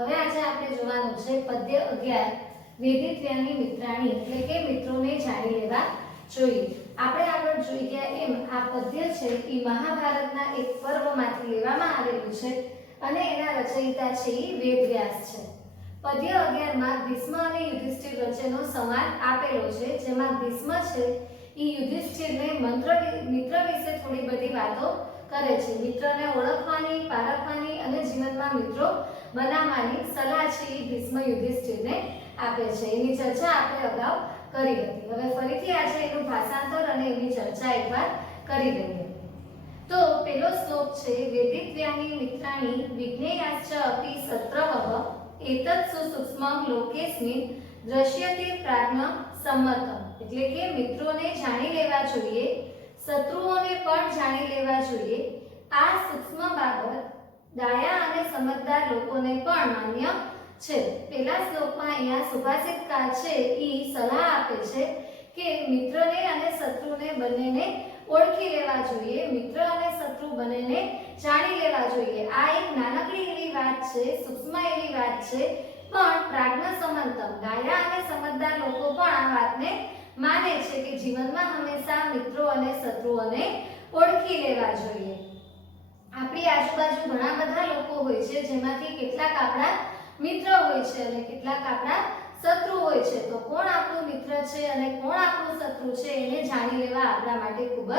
હવે આજે આપણે જોવાનું છે પદ્ય 11 વેદિત્યાની મિત્રાણી એટલે કે મિત્રોને જાણી લેવા જોઈએ। આપણે આગળ જોઈ ગયા એમ આ પદ્ય છે એ મહાભારતના એક પર્વમાંથી લેવામાં આવેલું છે અને એના રચયિતા છે એ વેદવ્યાસ છે। પદ્ય 11 માં ભીષ્મ અને યુધિષ્ઠિર વચ્ચેનો સંવાદ આપેલો છે, જેમાં ભીષ્મ છે એ યુધિષ્ઠિરને મિત્ર વિશે થોડી બધી વાતો કરે છે। મિત્રને ઓળખવાની, પારખવાની અને જીવનમાં મિત્રો બનાવવાની સલાહ છે એ ભીષ્મ યુધિષ્ઠિરને આપે છે। એની ચર્ચા આપણે અગાઉ કરી હતી। હવે ફરીથી આજે એનું ભાષાંતર અને એની ચર્ચા એકવાર કરી લઈએ। તો પહેલો શ્લોક છે વેદિત્યાની મિત્રાણી વિજ્ઞેયાશ્ચ અપી સત્રવઃ એતत् સુસૂક્ષ્મં લોકેસ્મિન દ્રશ્યતે પ્રાજ્ઞ સંમતમ એટલે કે મિત્રોને જાણી લેવા જોઈએ, શત્રુઓને પણ જાણી લેવા જોઈએ। આ સૂક્ષ્મ બાબત ડાયા અને સમજદાર લોકોને પણ માન્ય છે। પહેલા શ્લોકમાં અહીંયા સુભાષિતકાર છે એ સલાહ આપે છે કે મિત્રને અને શત્રુને બંનેને ઓળખી લેવા જોઈએ, મિત્ર અને શત્રુ બંનેને જાણી લેવા જોઈએ। આ એક નાનકડી એવી વાત છે, સૂક્ષ્મ એવી વાત છે, પણ પ્રાજ્ઞ સંમતમ ડાયા અને સમજદાર લોકો પણ આ વાતને માને છે કે જીવનમાં હંમેશા મિત્રો અને શત્રુઓને ઓળખી લેવા જોઈએ। આપણી આજુબાજુ ઘણા બધા લોકો હોય છે, જેમાંથી કેટલાક આપણા મિત્ર હોય છે અને કેટલાક આપણા શત્રુ હોય છે। તો કોણ આપણું મિત્ર છે અને કોણ આપણું શત્રુ છે એને જાણી લેવા આપણા માટે ખૂબ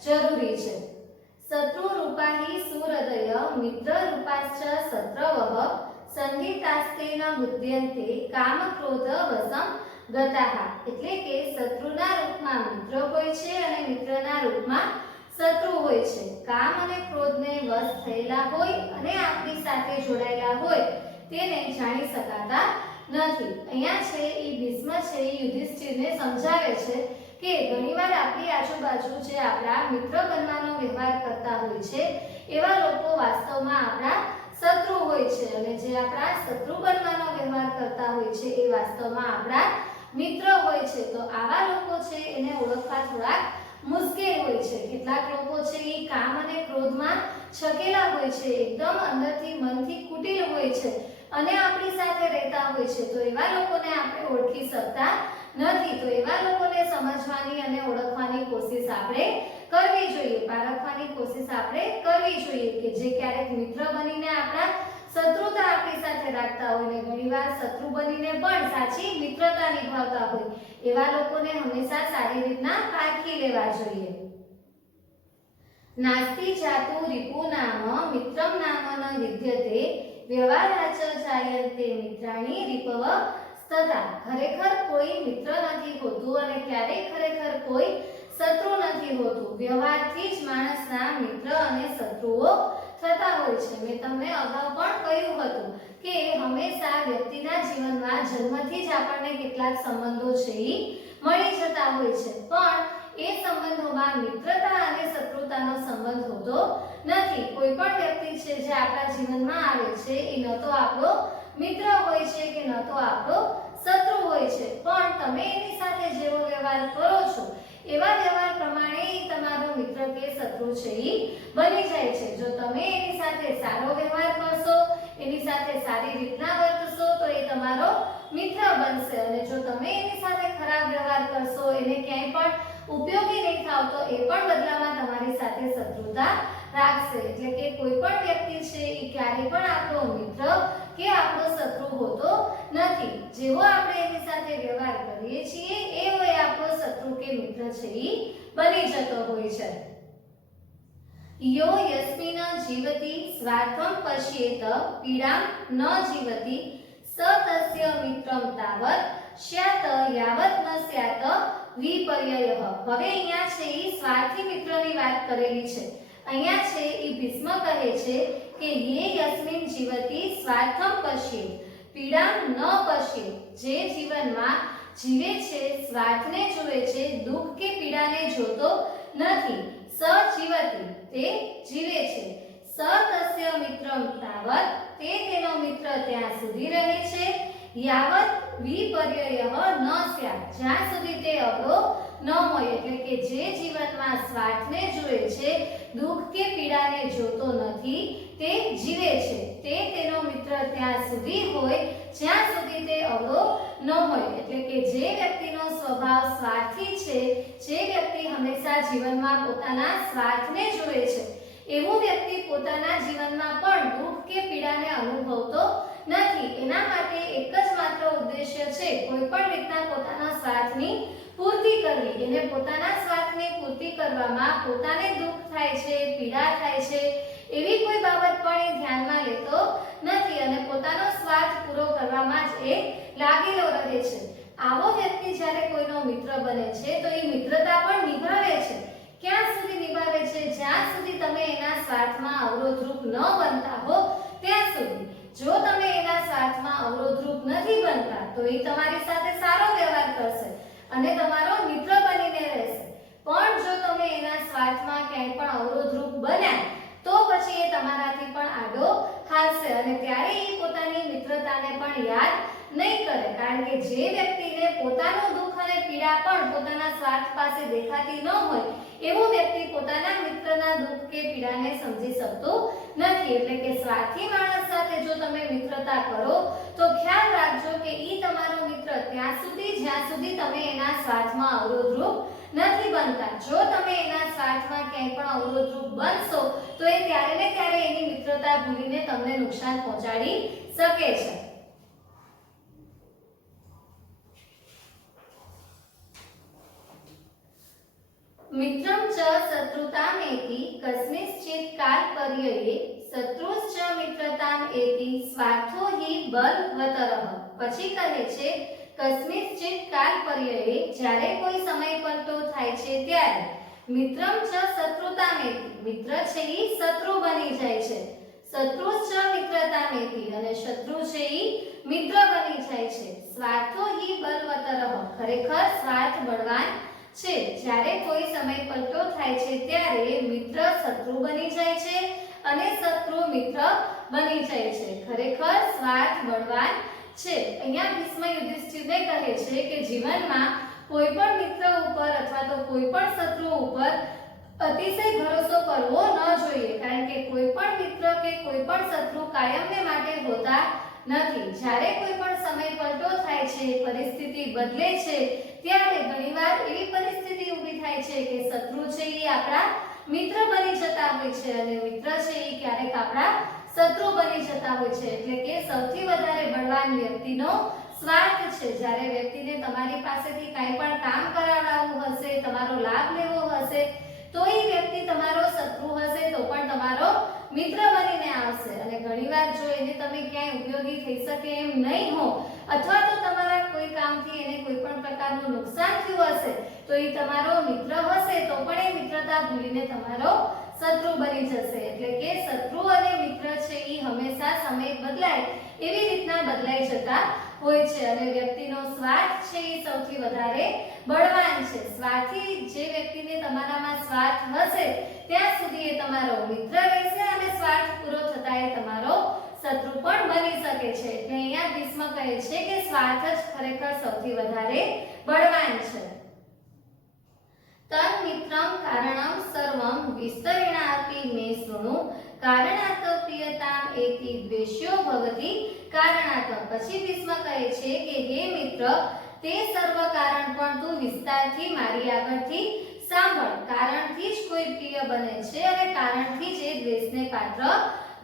જ જરૂરી છે। શત્રુ રૂપાહી સુહૃદય મિત્ર રૂપાશ્ચ શત્રવઃ સંહિતાસ્તેન બુદ્ધ્યન્તે કામ ક્રોધ વશં ગતાઃ એટલે કે શત્રુના રૂપમાં મિત્ર હોય છે અને મિત્રના રૂપમાં શત્રુ હોય છે। કામ અને ક્રોધને વશ થયેલા હોય અને આપણી સાથે જોડાયેલા હોય તેને જાણી શકાતા નથી। અહીંયા છે એ ભીષ્મ છે એ યુધિષ્ઠિરને સમજાવે છે કે ઘણીવાર આપણી આજુબાજુ જે આપણા મિત્ર બનવાનો વ્યવહાર કરતા હોય છે એવા લોકો વાસ્તવમાં આપણા શત્રુ હોય છે અને જે આપણા શત્રુ બનવાનો વ્યવહાર કરતા હોય છે એ વાસ્તવમાં આપણા મિત્ર હોય છે। તો આવા લોકો છે એને ઓળખવા થોડા મુશ્કેલ હોય છે। કેટલાક લોકો છે એ કામ અને ક્રોધમાં છકેલા હોય છે, એકદમ અંદરથી મનથી કુટિલ હોય છે અને આપણી સાથે રહેતા હોય છે। તો એવા લોકોને આપણે ઓળખી શકતા નથી। તો એવા લોકોને સમજવાની અને ઓળખવાની કોશિશ આપણે કરવી જોઈએ, પારખવાની કોશિશ આપણે કરવી જોઈએ કે જે ક્યારેક મિત્ર બનીને આપણા શત્રુતા આપણી સાથે રાખતા હોય ને ઘણીવાર શત્રુ બનીને પણ સાચી મિત્રતા નિભાવતા હોય એવા લોકોને હંમેશા સારી રીતના પારખી લેવા જોઈએ। નાસ્તિ જાતુ રિપુ નામ મિત્રમ નામ ન વિદ્યતે વ્યવહારાચ જાયન્તે મિત્રાણી રિપવ તથા ખરેખર કોઈ મિત્ર નથી હોતું અને ક્યારેય ખરેખર કોઈ શત્રુ નથી હોતું। વ્યવહારથી જ માણસના મિત્ર અને શત્રુઓ થતા હોય છે। મેં તમને અગાઉ પણ કહ્યું હતું કે હંમેશા વ્યક્તિના જીવનમાં જન્મથી જ આપણને કેટલાક સંબંધો છે એ મળી જતા હોય છે, પણ એ સંબંધોમાં મિત્રતા અને શત્રુતાનો સંબંધ હોતો નથી। કોઈ પણ વ્યક્તિ છે જે આપણા જીવનમાં આવે છે એ ન તો આપણો મિત્ર હોય છે કે ન તો આપણો શત્રુ હોય છે, પણ તમે એની સાથે જેવો વ્યવહાર કરો છો એવા વ્યવહાર પ્રમાણે એ તમારો મિત્ર કે શત્રુ છે એ બની જાય છે। જો તમે એની સાથે સારો વ્યવહાર કરશો, એની સાથે સારી રીતના વર્તશો તો એ તમારો મિત્ર બનશે અને જો તમે એની સાથે ખરાબ વ્યવહાર કરશો, એને ક્યાંય પણ ઉપયોગી નહીં થાવ તો એ પણ બદલામાં તમારી સાથે શત્રુતા રાખશે। એટલે કે કોઈ પણ વ્યક્તિ છે એ ક્યારેય પણ આપણો મિત્ર કે આપણો શત્રુ હોતો નથી। જેવો આપણે એની સાથે વ્યવહાર કરીએ છીએ એવો એ આપણો શત્રુ કે મિત્ર છે એ બની જતો હોય છે। યો યસ્મિન જીવતી સ્વાર્થમ પશ્યેત પીડામ ન જીવતી સ તસ્ય મિત્રમ તાવત સ્યાત યાવત ન સ્યાત વિપર્યયઃ। હવે અહીંયા છે એ સ્વાર્થી મિત્રની વાત કરેલી છે। અહીંયા છે એ ભીષ્મ કહે છે કે યે યસ્મિન જીવતી સ્વાર્થમ પશ્યેત પીડામ ન પશ્યેત જે જીવનમાં જીવે છે સ્વાર્થને જુએ છે, દુઃખ કે પીડાને જોતો નથી। સ જીવતી તે જીવે છે, સ તસ્ય મિત્રમ તાવત તે તેનો મિત્ર ત્યાં સુધી રહે છે, યાવત વિપર્યયઃ ન સ્યાત્, જ્યાં સુધી તે અવરો ન હોય, એટલે કે જે જીવનમાં સ્વાર્થને જુએ છે, દુઃખ કે પીડાને જોતો નથી, તે જીવે છે, તે તેનો મિત્ર ત્યાં સુધી હોય જ્યાં સુધી તે અવરો ન હોય. એટલે કે જે વ્યક્તિનો સ્વભાવ સ્વાર્થી છે, જે વ્યક્તિ હંમેશા જીવનમાં પોતાના સ્વાર્થને જુએ છે, એવું વ્યક્તિ પોતાના જીવનમાં પણ દુઃખ કે પીડાને અનુભવતો નથી. એના માટે એક જ માત્ર ઉદ્દેશ્ય છે, કોઈ પણ રીતના પોતાના સ્વાર્થની પૂર્તિ કરવી. એને પોતાના સ્વાર્થની પૂર્તિ કરવામાં પોતાને દુઃખ થાય છે, પીડા થાય છે, એવી કોઈ બાબત પણ એ ધ્યાનમાં લેતો નથી અને પોતાનો સ્વાર્થ પૂરો કરવામાં જ એ લાગેલો રહે છે. આવો વ્યક્તિ જ્યારે કોઈનો મિત્ર બને છે તો એ મિત્રતા પણ નિભાવે છે. ક્યાં સુધી નિભાવે છે? જ્યાં સુધી તમે એના સ્વાર્થમાં અવરોધરૂપ ન બનતા હો ત્યાં સુધી. જો તમે એના સ્વાર્થમાં અવરોધરૂપ નથી બનતા તો એ તમારી સાથે સારો વ્યવહાર કરશે અને તમારો મિત્ર બનીને રહેશે. પણ જો તમે એના સ્વાર્થમાં ક્યાંય પણ અવરોધરૂપ બન્યા તો પછી એ તમારાથી પણ આડો હાલશે અને ત્યારે એ પોતાની મિત્રતાને પણ યાદ નહીં કરે. કારણ કે જે વ્યક્તિને પોતાનું દુઃખ અને પીડા પણ પોતાના સ્વાર્થ પાસે દેખાતી ન હોય એવો વ્યક્તિ પોતાના મિત્રના દુઃખ કે પીડાને સમજી શકતો નથી. એટલે કે સ્વાર્થી માણસ સાથે જો તમે મિત્રતા કરો તો ખ્યાલ રાખજો કે ઈ તમારો મિત્ર ત્યાં સુધી જ્યાં સુધી તમે એના સ્વાર્થમાં અવરોધરૂપ નથી બનતા. જો તમે એના સ્વાર્થમાં ક્યાંય પણ અવરોધરૂપ બનશો તો એ ત્યારે ને ત્યારે એની મિત્રતા ભૂલીને તમને નુકસાન પહોંચાડી શકે છે. મિત્રં ચ શત્રુતામેતિ કસ્મિંશ્ચિત કાલપર્યયે શત્રુશ્ચ મિત્રતામ એતિ સ્વાર્થો હિ બલવતરઃ. પછી કહે છે કસ્મિંશ્ચિત કાલપર્યયે, જ્યારે કોઈ સમય પલટો થાય છે ત્યારે મિત્રં ચ શત્રુતામેતિ, મિત્ર છે ઈ શત્રુ બની જાય છે, શત્રુશ્ચ મિત્રતામેતિ અને શત્રુ છે ઈ મિત્ર બની જાય છે, સ્વાર્થો હિ બલવતરઃ, ખરેખર સ્વાર્થ બળવાન છે. જ્યારે કોઈ સમય પલટો થાય છે ત્યારે મિત્ર શત્રુ બની જાય છે અને શત્રુ મિત્ર બની જાય છે. ખરેખર સ્વાર્થ બળવાન છે. અહીંયા ભીષ્મ યુધિષ્ઠિરને કહે છે કે જીવનમાં કોઈ પણ મિત્ર ઉપર અથવા તો કોઈ પણ શત્રુ ઉપર અતિશય ભરોસો કરવો ન જોઈએ. કારણ કે કોઈ પણ મિત્ર કે કોઈ પણ શત્રુ કાયમને માટે હોતા નથી. જ્યારે કોઈ પણ સમય પલટો થાય છે, પરિસ્થિતિ બદલે છે, ત્યારે ઘણીવાર એવી પરિસ્થિતિ ઊભી થાય છે કે શત્રુ છે એ આપણા મિત્ર બની જતા હોય છે અને મિત્ર છે એ ક્યારેક આપણા શત્રુ બની જતા હોય છે. એટલે કે સૌથી વધારે બળવાન વ્યક્તિનો સ્વાર્થ છે. જ્યારે વ્યક્તિને તમારી પાસેથી કંઈ પણ કામ કરાવડાવવું હશે, તમારો લાભ લેવો હશે, તો એ વ્યક્તિ તમારો શત્રુ હશે તો પણ તમારો મિત્ર બનીને આવશે. અને ઘણીવાર જો એને તમે ક્યાંય ઉપયોગી થઈ શકે એમ નહીં હો અથવા તો તમારા કોઈ કામથી એને કોઈ પણ પ્રકારનું નુકસાન થયું હશે તો એ તમારો મિત્ર હશે તો પણ એ મિત્રતા ભૂલીને તમારો શત્રુ બની જશે. એટલે કે શત્રુ અને મિત્ર છે એ હંમેશા સમય બદલાય એવી રીતના બદલાઈ જતા હોય છે અને વ્યક્તિનો સ્વાર્થ છે એ સૌથી વધારે બળવાન છે. સ્વાર્થી જે વ્યક્તિને તમારામાં સ્વાર્થ હશે ત્યાં સુધી એ તમારો મિત્ર રહેશે અને સ્વાર્થ પૂરો થતા એ તમારો શત્રુ પણ બની શકે છે. એટલે અહીંયા ભીષ્મ કહે છે કે સ્વાર્થ જ ખરેખર સૌથી વધારે બળવાન છે. તન મિત્રમ કારણમ સર્વમ વિસ્તરેણાપી મે શૃણુ કારણાત પ્રિયતામ એતિ દ્વેષ્યો ભવતિ કારણાત. પછી ભીષ્મ કહે છે કે હે મિત્ર, તે સર્વ કારણ પણ તું વિસ્તારથી મારી આગળથી સાંભળ. કારણથી જ કોઈ પ્રિય બને છે અને કારણથી જ એ દ્વેષને પાત્ર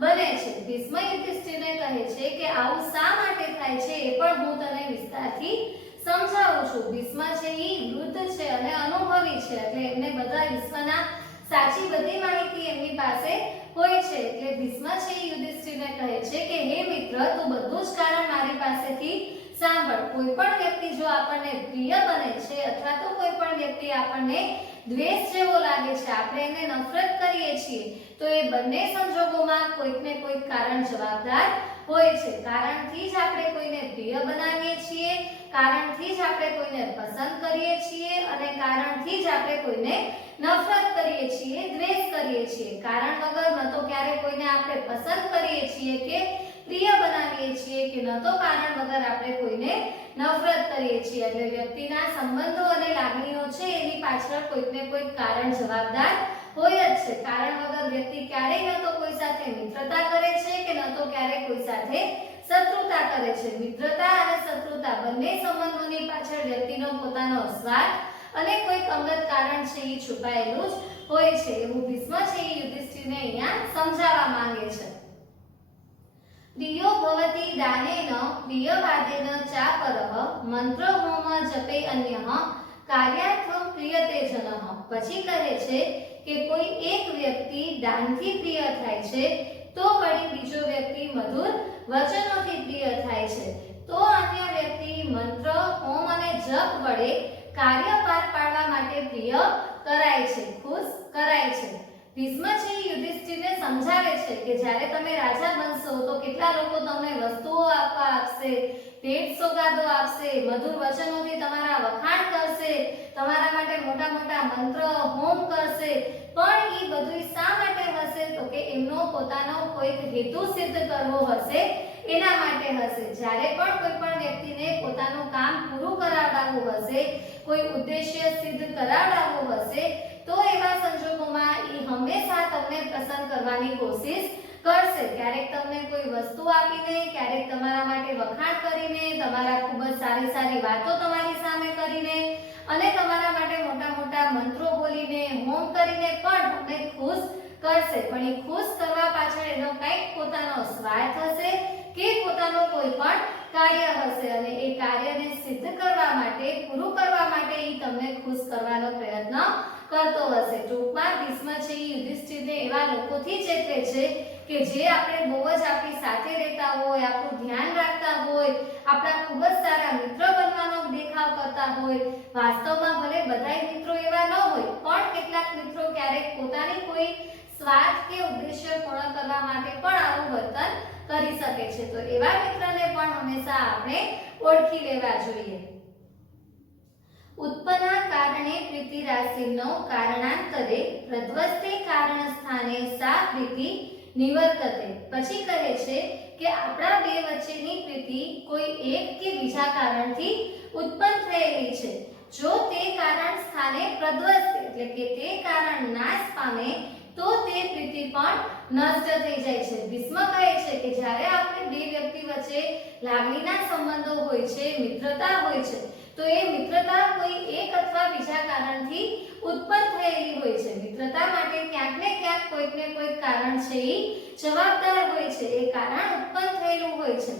બને છે. ભીષ્મ યુધિષ્ઠિરને કહે છે કે આવું શા માટે થાય છે એ પણ હું તને વિસ્તારથી સમજાવું છું. ભીષ્મ છે એ વૃદ્ધ છે અને અનુભવી છે એટલે એમને બધા વિશ્વના સાચી બધી માહિતી એમની પાસે હોય છે. એટલે ભીષ્મ છે એ યુધિષ્ઠિરને કહે છે કે હે મિત્ર, તું બધું જ કારણ મારી પાસેથી સાંભળ. કોઈ પણ વ્યક્તિ જો આપણને પ્રિય બને છે અથવા તો કોઈ પણ વ્યક્તિ આપણને દ્વેષ જેવો લાગે છે, આપણે એને નફરત કરીએ છીએ, તો એ બંને સંજોગોમાં કોઈક ને કોઈક કારણ જવાબદાર હોય છે. કારણથી જ આપણે કોઈને પ્રિય બનાવીએ છીએ, કારણથી જ આપણે કોઈને પસંદ કરીએ છીએ અને કારણથી જ આપણે કોઈને નફરત કરીએ છીએ, દ્વેષ કરીએ છીએ. કારણ વગર ન તો ક્યારે કોઈને આપણે પસંદ કરીએ છીએ કે પ્રિય બનાવીએ છીએ કે ન તો કારણ વગર આપણે કોઈને નફરત કરીએ છીએ। એટલે વ્યક્તિના સંબંધો અને લાગણીઓ છે એની પાછળ કોઈક ને કોઈક કારણ જવાબદાર હોય જ છે। કારણ વગર વ્યક્તિ ક્યારેય ન તો કોઈ સાથે મિત્રતા કરે છે કે ન તો ક્યારેય કોઈ સાથે શત્રુતા કરે છે। મિત્રતા અને શત્રુતા બંને સંબંધોની પાછળ વ્યક્તિનો પોતાનો સ્વાર્થ અને કોઈક અંગત કારણ છે એ છુપાયેલું જ હોય છે એવું ભીષ્મ છે એ યુધિષ્ઠિરને અહીંયા સમજાવવા માંગે છે। પ્રિયો ભવતિ દાનેન પ્રિયવાદેન ચાપરઃ મંત્ર હોમ જપે અન્યઃ કાર્યાર્થમ પ્રિયતે જનઃ। પછી કહે છે કે કોઈ એક વ્યક્તિ દાનથી પ્રિય થાય છે તો વળી બીજો વ્યક્તિ મધુર વચનોથી પ્રિય થાય છે તો અન્ય વ્યક્તિ મંત્ર હોમ અને જપ વડે કાર્ય પાર પાડવા માટે પ્રિય કરાય છે, ખુશ કરાય છે। ભીષ્મ છે યુધિષ્ઠિરને સમજાવે છે કે જ્યારે તમે રાજા બનશો તો કેટલા લોકો તમને વસ્તુઓ આપવા આપશે, ભેટ સોગાદો આપશે, મધુર વચનોથી તમારા વખાણ કરશે, તમારા માટે મોટા મોટા મંત્ર હોમ કરશે, પણ એ બધું શા માટે હશે તો કે એમનો પોતાનો કોઈક હેતુ સિદ્ધ કરવો હશે એના માટે હશે। જ્યારે પણ કોઈ પણ વ્યક્તિને પોતાનું કામ પૂરું કરાવડાવવું હશે, કોઈ ઉદ્દેશ્ય સિદ્ધ કરાવડાવવું હશે તો એવા સંજોગોમાં એ હંમેશા તમને પ્રસન્ન કરવાની કોશિશ કરશે। ક્યારેક તમને કોઈ વસ્તુ આપીને, ક્યારેક તમારા માટે વખાણ કરીને, તમારા ખૂબ જ સારી સારી વાતો તમારી સામે કરીને અને તમારા માટે મોટા મોટા મંત્રો બોલીને, હોમ કરીને પણ તમને ખુશ કરશે। પણ એ ખુશ કરવા પાછળ એનો કંઈક પોતાનો સ્વાર્થ હશે કે પોતાનો કોઈ પણ કાર્ય હશે અને એ કાર્યને સિદ્ધ કરવા માટે, પૂરું કરવા માટે એ તમને ખુશ કરવાનો પ્રયત્ન કરતો હશે। ટૂંકમાં ભીષ્મ છે એ યુધિષ્ઠિરને એવા લોકોથી ચેતવે છે કે જે આપણે બહુ જ આપણી સાથે રહેતા હોય, આપણું ધ્યાન રાખતા હોય, આપણા ખૂબ જ સારા મિત્ર બનવાનો દેખાવ કરતા હોય, વાસ્તવમાં ભલે બધાય મિત્રો એવા ન હોય પણ કેટલાક મિત્રો ક્યારેક પોતાની કોઈ સ્વાર્થ કે ઉદ્દેશ્ય પૂર્ણ કરવા માટે પણ આવું વર્તન કરી શકે છે। તો એવા મિત્રને પણ હંમેશા આપણે ઓળખી લેવા જોઈએ। ઉત્પન્ના કારણે પ્રીતિરાશિનો કારણાંતરે પ્રધ્વસ્તે કારણ સ્થાને સા પ્રીતિ નિવર્તતે। પછી કહે છે કે આપણા બે વચ્ચેની પ્રીતિ કોઈ એક કે બીજા કારણથી ઉત્પન્ન થયેલી છે। જો તે કારણ સ્થાને પ્રધ્વસ્તે એટલે કે તે કારણ નાશ પામે તો તે પ્રીતિ પણ નષ્ટ થઈ જાય છે। ભીષ્મ કહે છે કે જ્યારે આપણે બે વ્યક્તિ વચ્ચે લાગણીના સંબંધો હોય છે, મિત્રતા હોય છે તો એ મિત્રતા કોઈ એક અથવા બીજા કારણથી ઉત્પન્ન થયેલી હોય છે। મિત્રતા માટે ક્યાંક ને ક્યાંક કોઈક ને કોઈક કારણ છે એ જવાબદાર હોય છે, એ કારણ ઉત્પન્ન થયેલું હોય છે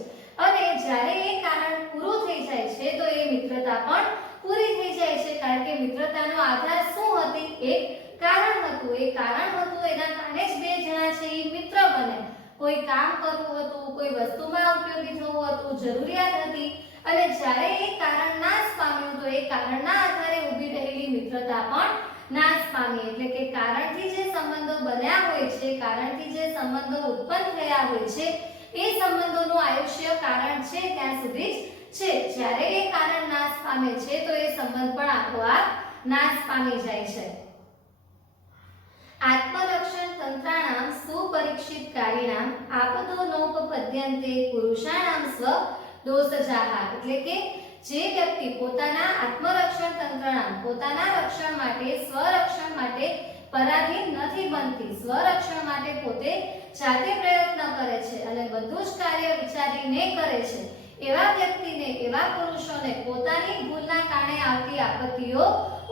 અને જ્યારે એ કારણ પૂરું થઈ જાય છે તો એ મિત્રતા પણ પૂરી થઈ જાય છે। કારણ કે મિત્રતાનો આધાર શું હતી? એક કારણ હતું। એ કારણ હતું એના કારણે જ બે જણા છે એ મિત્ર બને। કોઈ કામ કરવું હતું, કોઈ વસ્તુમાં ઉપયોગી થવું હતું, જરૂરિયાત હતી અને જ્યારે એ કારણ નાશ પામ્યું તો એ કારણના આધારે ઊભી રહેલી મિત્રતા પણ નાશ પામી। એટલે કે કારણથી જે સંબંધો બન્યા હોય છે, કારણથી જે સંબંધો ઉત્પન્ન થયા હોય છે એ સંબંધોનું આયુષ્ય કારણ છે ત્યાં સુધી જ છે। જ્યારે એ કારણ નાશ પામે છે તો એ સંબંધ પણ આપોઆપ નાશ પામી જાય છે। આત્મરક્ષણ તંત્રાણામ સુપરીક્ષિત કાર્યણામ આપદો નોપપદ્યન્તે પુરુષાણામ સ્વ દોષજાહ। એટલે કે જે વ્યક્તિ પોતાના આત્મરક્ષણ તંત્રણામ, પોતાના રક્ષણ માટે, સ્વરક્ષણ માટે પરાધીન નથી બનતી, સ્વરક્ષણ માટે પોતે જાતે પ્રયત્ન કરે છે અને બધું જ કાર્ય વિચારીને કરે છે એવા વ્યક્તિને, એવા પુરુષોને પોતાની ભૂલના કારણે આવતી આપત્તિઓ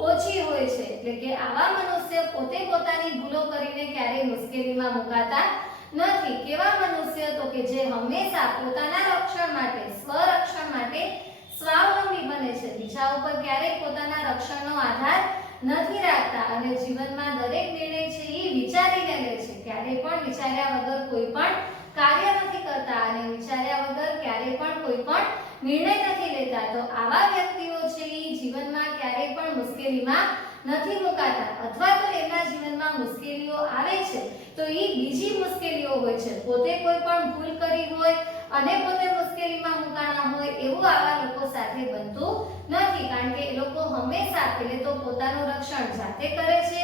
ઓછી હોય છે। એટલે કે આવા મનુષ્ય પોતે પોતાની ભૂલો કરીને ક્યારેય મુશ્કેલીમાં મુકાતા નથી। કેવા મનુષ્ય તો કે જે હંમેશા પોતાના રક્ષણ માટે, સ્વરક્ષણ માટે સ્વાવલંબી બને છે, બીજા ઉપર ક્યારેય પોતાના રક્ષણનો આધાર નથી રાખતા અને જીવનમાં દરેક નિર્ણય છે એ વિચારીને લે છે। ક્યારેય પણ વિચાર્યા વગર કોઈ પણ કાર્ય નથી કરતા અને વિચાર્યા વગર ક્યારેય પણ કોઈ પણ નિર્ણય નથી લેતા। તો આવા વ્યક્તિઓ છે એ જીવનમાં ક્યારેય પણ મુશ્કેલીમાં નથી મુકાતા અથવા તો એમના જીવનમાં મુશ્કેલીઓ આવે છે તો એ બીજી મુશ્કેલીઓ હોય છે। પોતે કોઈ પણ ભૂલ કરી હોય અને પોતે મુશ્કેલીમાં મુકાણા હોય એવું આવા લોકો સાથે બનતું નથી। કારણ કે એ લોકો હંમેશા પહેલે તો પોતાનું રક્ષણ જાતે કરે છે,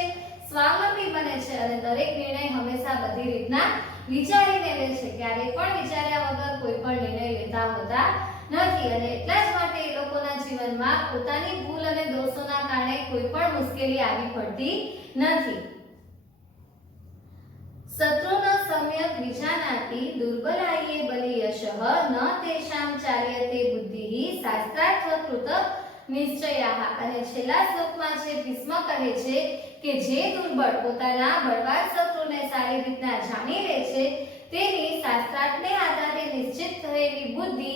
સ્વાવલંબી બને છે અને દરેક નિર્ણય હંમેશા બધી રીતના વિચારીને લે છે, ક્યારેય પણ વિચાર્યા વગર કોઈ પણ નિર્ણય લેતા હોતા નથી અને એટલા જ માટે એ લોકોના જીવનમાં પોતાની ભૂલ અને દોષોના કારણે કોઈ પણ મુશ્કેલી આવી પડતી નથી. શત્રુન સમ્યક વિજાનાતિ દુર્બલાયે બલિયશઃ ન તેષાં ચાર્યતે બુદ્ધિ શાસ્ત્રાર્થ કૃત નિશ્ચયાઃ. અને છેલ્લા શ્લોકમાં છે ભીષ્મ કહે છે કે જે દુર્બળ પોતાના બળવાન શત્રુને સારી રીતના જાણી લે છે તેની શાસ્ત્રાર્થને આધારે નિશ્ચિત થયેલી બુદ્ધિ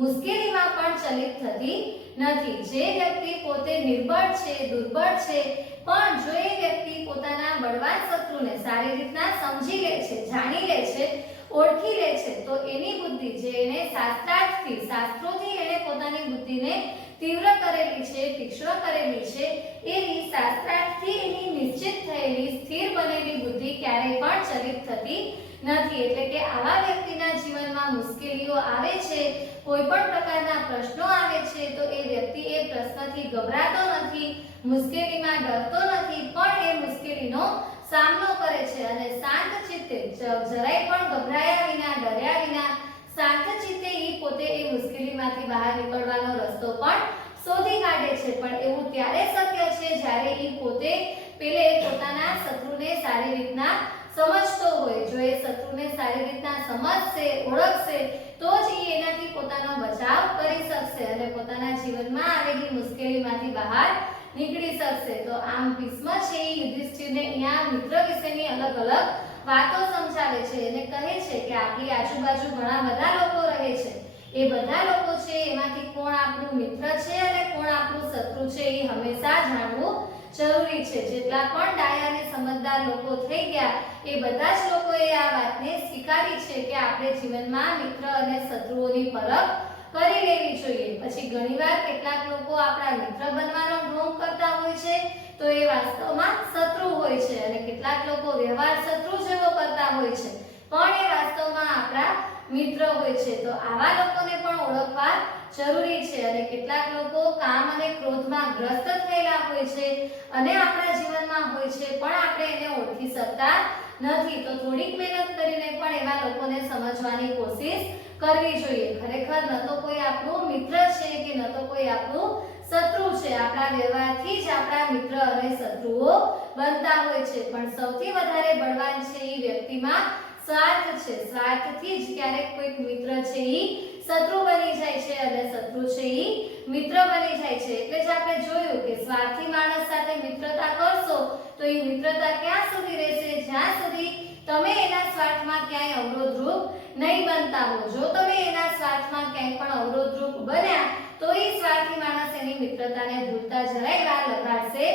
મુશ્કેલીમાં પણ ચલિત થતી નથી. જે વ્યક્તિ પોતે નિર્બળ છે, દુર્બળ છે, પણ જો એ વ્યક્તિ પોતાના બળવાન શત્રુને સારી રીતના સમજી લે છે, જાણી લે છે, ઓળખી લે છે તો એની બુદ્ધિ જે એને શાસ્ત્રોથી એને પોતાની બુદ્ધિને તીવ્ર કરેલી છે, તીક્ષ્ણ કરેલી છે, એવી શાસ્ત્રાર્થથી એની નિશ્ચિત થયેલી સ્થિર બનેલી બુદ્ધિ ક્યારેય પણ ચલિત થતી નથી. એટલે કે આવા વ્યક્તિના જીવનમાં મુશ્કેલીઓ આવે છે, કોઈ પણ પ્રકારના પ્રશ્નો આવે છે તો એ વ્યક્તિ એ પ્રશ્નથી ગભરાતો નથી, મુશ્કેલીમાં ડરતો નથી, પણ એ મુશ્કેલીનો સામનો કરે છે અને શાંત ચિત્તે જરાય પણ ગભરાયા વિના, ડર્યા વિના શાંત ચિત્તે એ પોતે એ મુશ્કેલીમાંથી બહાર નીકળવાનો રસ્તો પણ શોધી કાઢે છે. પણ એવું ત્યારે શક્ય છે જ્યારે એ પોતે પોતાના શત્રુને સારી રીતના સમજતો હોય. જો એ શત્રુને સારી રીતના સમજશે, ઓળખશે તો જ એનાથી પોતાનો બચાવ કરી શકશે અને પોતાના જીવનમાં આવેલી મુશ્કેલીમાંથી બહાર નીકળી શકશે. તો આમ ભીષ્મ છે એ યુધિષ્ઠિરને અહીંયા મિત્ર વિશેની અલગ અલગ વાતો સમજાવે છે અને કહે છે કે આપણી આજુબાજુ ઘણા બધા લોકો રહે છે, એ બધા લોકો છે એમાંથી કોણ આપણું મિત્ર છે અને કોણ આપણું શત્રુ છે એ હંમેશા જાણવું જરૂરી છે. જેટલા પણ ડાયા અને સમજદાર લોકો થઈ ગયા એ બધા જ લોકોએ આ વાતને સ્વીકારી છે કે આપણે જીવનમાં મિત્ર અને શત્રુઓની પરખ કરી લેવી જોઈએ. પછી ઘણીવાર કેટલાક લોકો આપણા મિત્ર બનવાનો ઢોંગ કરતા હોય છે તો એ વાસ્તવમાં શત્રુ હોય છે અને કેટલાક લોકો વ્યવહાર શત્રુ જેવો કરતા હોય છે પણ એ વાસ્તવમાં આપણા મિત્ર હોય છે. તો આવા લોકોને પણ ઓળખવા જરૂરી છે અને કેટલાક લોકો કામ અને ક્રોધમાં ગ્રસ્ત થયેલા હોય છે અને આપણા જીવનમાં હોય છે પણ આપણે એને ઓળખી શકતા નથી. તો થોડીક મહેનત કરીને પણ એવા લોકોને સમજવાની કોશિશ કરવી જોઈએ. ખરેખર ન તો કોઈ આપણું મિત્ર છે કે ન તો કોઈ આપણું શત્રુ છે. આપણા વ્યવહારથી જ આપણા મિત્ર અને શત્રુઓ બનતા હોય છે. પણ સૌથી વધારે બળવાન છે એ વ્યક્તિમાં સ્વાર્થ છે. સ્વાર્થથી જ ક્યારેક કોઈક મિત્ર છે એ શત્રુ બની જાય છે અને શત્રુ છે એ મિત્ર બની જાય છે. એટલે જ આપણે જોયું કે સ્વાર્થી માણસ સાથે મિત્રતા કરશો તો એ મિત્રતા ક્યાં સુધી રહેશે? જ્યાં સુધી તમે એના સ્વાર્થમાં ક્યાંય અવરોધરૂપ નહીં બનતા હો. જો તમે એના સ્વાર્થમાં ક્યાંય પણ અવરોધરૂપ બન્યા તો એ સ્વાર્થી માણસ એની મિત્રતાને ભૂલતા જરાય વાર લગાડશે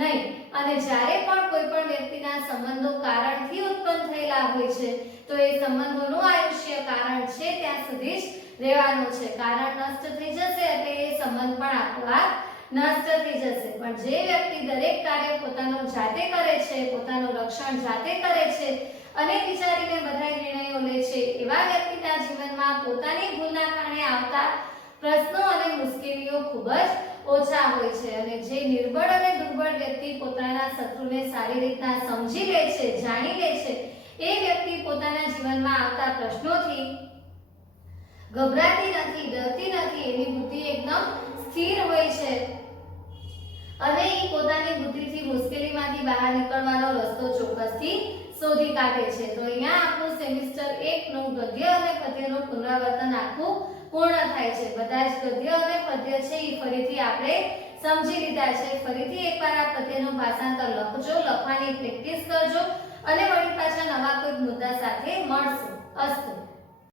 નહીં. અને જ્યારે પણ કોઈ પણ વ્યક્તિના સંબંધો કારણથી ઉત્પન્ન થયેલા હોય છે તો એ સંબંધોનું આયુષ્ય કારણ છે ત્યાં સુધી જ રહેવાનું છે. કારણ નષ્ટ થઈ જશે એટલે એ સંબંધ પણ આપોઆપ નષ્ટ થઈ જશે. પણ જે વ્યક્તિ દરેક કાર્ય પોતાનું જાતે કરે છે, પોતાનું રક્ષણ જાતે કરે છે અને વિચારીને બધા નિર્ણયો લે છે એવા વ્યક્તિના જીવનમાં પોતાની ભૂલના કારણે આવતા પ્રશ્નો અને મુશ્કેલીઓ ખૂબ જ ઓછા હોય છે. અને જે નિર્બળ અને દુર્બળ વ્યક્તિ પોતાના શત્રુને સારી રીતના સમજી લે છે, જાણી લે છે એ વ્યક્તિ પોતાના જીવનમાં આવતા પ્રશ્નોથી ગભરાતી નથી, ડરતી નથી. એની બુદ્ધિ એકદમ સ્થિર હોય છે અને એ પોતાની બુદ્ધિથી મુશ્કેલીમાંથી બહાર નીકળવાનો રસ્તો ચોક્કસથી શોધી કાઢે છે. તો અહીંયા આપણું સેમિસ્ટર 1 નું ગદ્ય અને પદ્યનું પુનરાવર્તન આખું પૂર્ણ થાય છે. બધા જ ગદ્ય અને પદ્ય છે એ ફરીથી આપણે સમજી લીધા છે. ફરીથી એકવાર આ પદ્યનું ભાષાંતર લખજો, લખવાની પ્રેક્ટિસ કરજો અને વળી પાછા નવા કોઈ મુદ્દા સાથે મળશું. અસ્તુ.